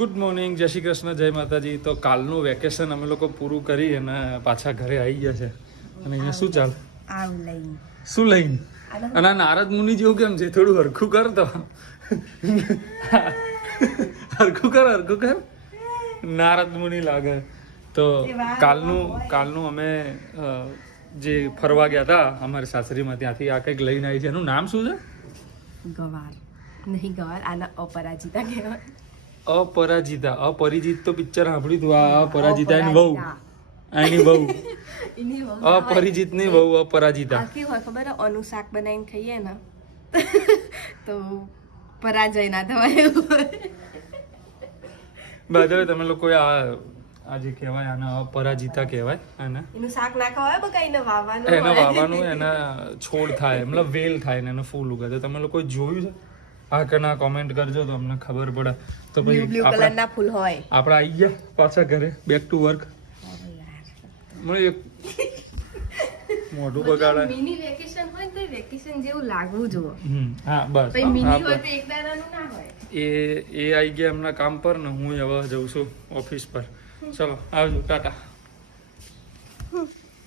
Good morning, જય શ્રી કૃષ્ણ, જય માતાજી. તો કાલનું વેકેશન અમે લોકો પૂરું કરી અને પાછા ઘરે આવી ગયા છે. અને અહીંયા શું ચાલે? શું લઈને? અને નારદ મુનિ જેવું કેમ છે? થોડું હરખું કર તો. હરખું કર. નારદ મુનિ લાગે. તો કાલનું અમે જે ફરવા ગયા હતા અમારી સાસરીમાં, ત્યાંથી આ કંઈક લઈને આવી છે. એનું નામ શું છે? ગવાર. આના અપરાજિતા કહેવાય. અપરિજિત તો પિક્ચર સાંભળ્યું તું. આ અપરાજિતા એની વહુ. એની વહુ. અપરિજિત ની વહુ અપરાજિતા. કેવું હોય ખબર? અનુ શાક બનાવીને ખાઈએ ને તો પરાજય ના થવાય. બધા તમે લોકો આ જે કહેવાય આને અપરાજિતા કહેવાય. અને એનું શાક ના ખવાય બકા, એને વાવવાનું એના છોડ થાય, મતલબ વેલ થાય ને એનું ફૂલ ઉગે. તો તમે લોકો જોયું છે? હા કે ના કોમેન્ટ કરજો તો અમને ખબર પડે. તો બ્લુ કલર ના ફૂલ હોય. આપણે આવી ગયા પાછા ઘરે, બેક ટુ વર્ક. મોઢું બગાડે. મિની વેકેશન હોય તો વેકેશન જેવું લાગવું જોઈએ. હા બસ. મિની હોય તો એક દાડાનું ના હોય. એ આવી ગયા એમના કામ પર ને હું હવે જઉં છું ઓફિસ પર. ચલો આવજો, ટાટા.